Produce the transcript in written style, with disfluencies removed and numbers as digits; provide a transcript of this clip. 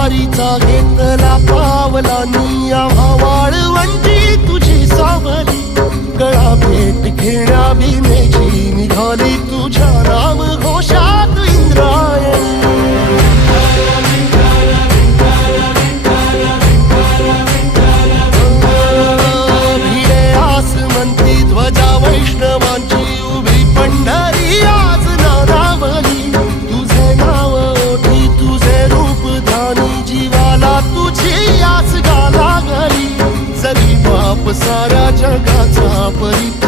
वारीचा घेतला पावलांनी आम्हा वाळवंटी तुझी सावली गळा भेट घेण्या भीमेची निघाली तुझ्या नाम घोषात इंद्रायणी भिडे आसमंती ध्वजा वैष्णवांची उभी पंढरी आज नानावली तुझे नाव ओठी तुझे रूप धानी जीवाला तुझी आस गा लागली जरी बाप साऱ्या जगाचा परी